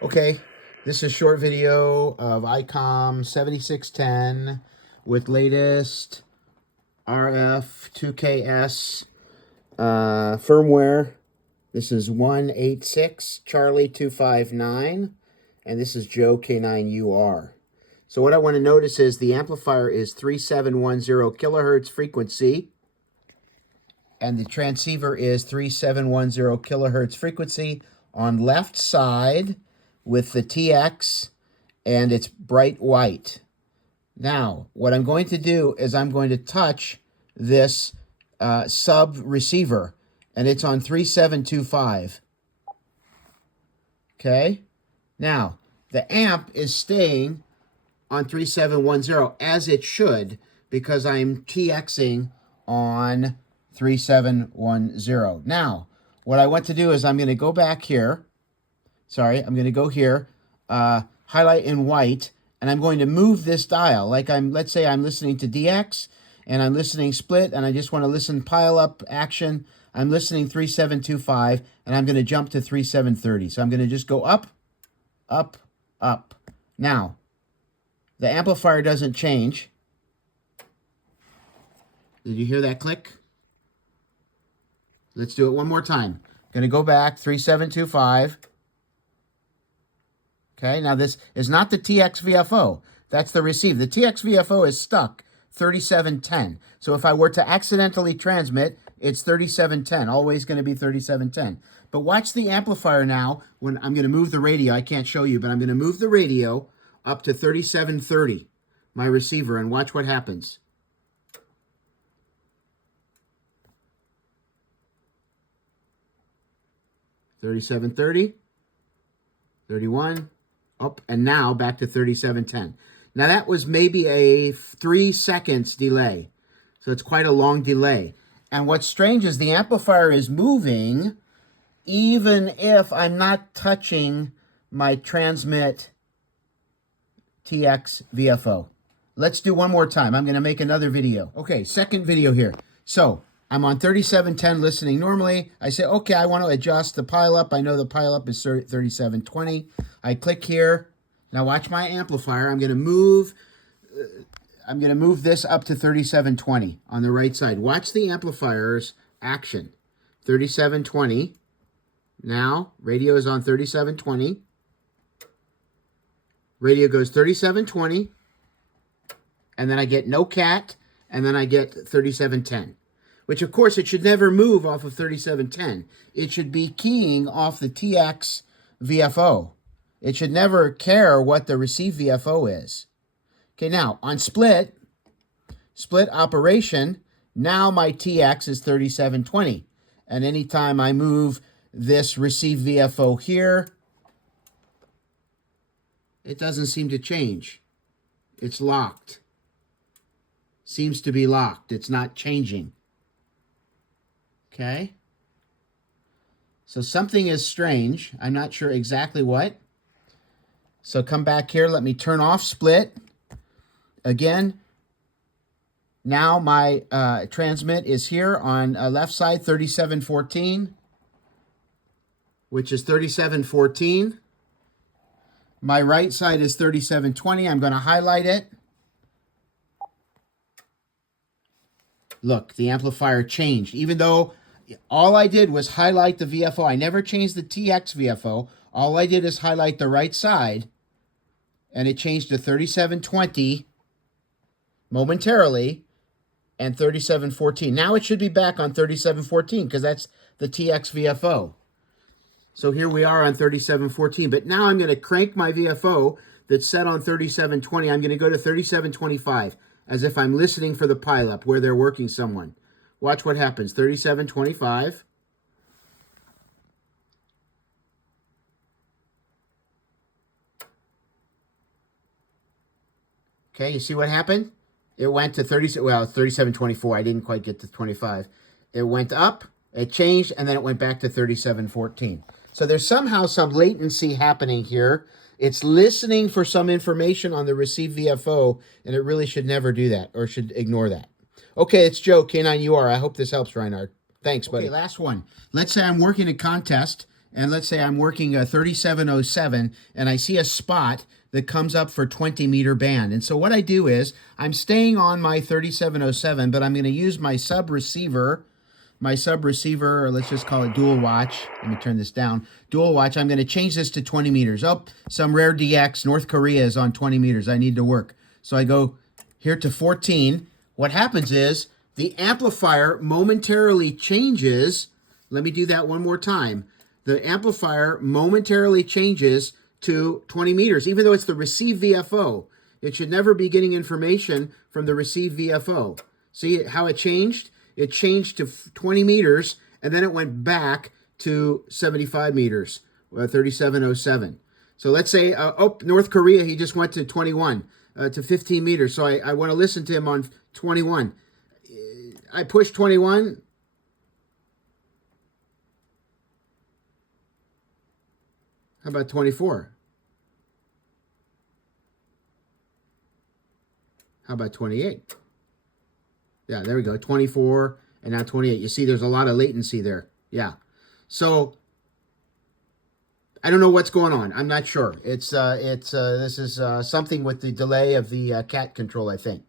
Okay, this is a short video of ICOM 7610 with latest RF2KS firmware. This is 186 Charlie 259, and this is Joe K9UR. So what I want to notice is the amplifier is 3710 kilohertz frequency, and the transceiver is 3710 kilohertz frequency on left side with the TX, and it's bright white. Now, what I'm going to do is I'm going to touch this sub receiver, and it's on 3725. Okay? Now, the amp is staying on 3710 as it should because I'm TXing on 3710. Now, what I want to do is I'm going to go back here. Sorry, I'm going to go here, highlight in white, and I'm going to move this dial. Like let's say I'm listening to DX, and I'm listening split, and I just want to listen pile up action. I'm listening 3725, and I'm going to jump to 3730. So I'm going to just go up, up, up. Now, the amplifier doesn't change. Did you hear that click? Let's do it one more time. I'm going to go back, 3725. Okay, now this is not the TX VFO. That's the receive. The TX VFO is stuck, 3710. So if I were to accidentally transmit, it's 3710, always going to be 3710. But watch the amplifier now. When I'm going to move the radio, I can't show you, but I'm going to move the radio up to 3730, my receiver, and watch what happens. $37.30, 31, up, and now back to 3710. Now that was maybe a 3 seconds delay. So it's quite a long delay. And what's strange is the amplifier is moving even if I'm not touching my transmit TX VFO. Let's do one more time. I'm going to make another video. Okay, second video here. So I'm on 3710 listening normally. I say, okay, I want to adjust the pileup. I know the pileup is 3720. I click here. Now watch my amplifier. I'm going to move this up to 3720 on the right side. Watch the amplifier's action. 3720. Now radio is on 3720. Radio goes 3720. And then I get no cat. And then I get 3710. Which, of course, it should never move off of 3710. It should be keying off the TX VFO. It should never care what the receive VFO is. Okay, now, on split operation, now my TX is 3720. And anytime I move this receive VFO here, it doesn't seem to change. It's locked. Seems to be locked. It's not changing. Okay, so something is strange. I'm not sure exactly what. So come back here. Let me turn off split. Again, now my transmit is here on left side, 3714, which is 3714. My right side is 3720. I'm going to highlight it. Look, the amplifier changed, even though all I did was highlight the VFO. I never changed the TX VFO. All I did is highlight the right side, and it changed to 3720 momentarily and 3714. Now it should be back on 3714 because that's the TX VFO. So here we are on 3714. But now I'm going to crank my VFO that's set on 3720. I'm going to go to 3725 as if I'm listening for the pileup where they're working someone. Watch what happens. 3725. Okay, you see what happened? It went to 3724. I didn't quite get to 25. It went up, it changed, and then it went back to 3714. So there's somehow some latency happening here. It's listening for some information on the receive VFO, and it really should never do that, or should ignore that. Okay, it's Joe, K9UR. I hope this helps, Reinhard. Thanks, buddy. Okay, last one. Let's say I'm working a contest, and let's say I'm working a 3707, and I see a spot that comes up for 20-meter band. And so what I do is I'm staying on my 3707, but I'm going to use my sub receiver, or let's just call it dual watch. Let me turn this down. Dual watch. I'm going to change this to 20 meters. Oh, some rare DX. North Korea is on 20 meters. I need to work. So I go here to 14. What happens is the amplifier momentarily changes. Let me do that one more time. The amplifier momentarily changes to 20 meters, even though it's the receive VFO. It should never be getting information from the receive VFO. See how it changed? It changed to 20 meters, and then it went back to 75 meters, 3707. So let's say, North Korea, he just went to 21, to 15 meters. So I want to listen to him on 21. I push 21. How about 24? How about 28? Yeah, there we go. 24 and now 28. You see there's a lot of latency there. Yeah. So I don't know what's going on. I'm not sure. This is something with the delay of the cat control, I think.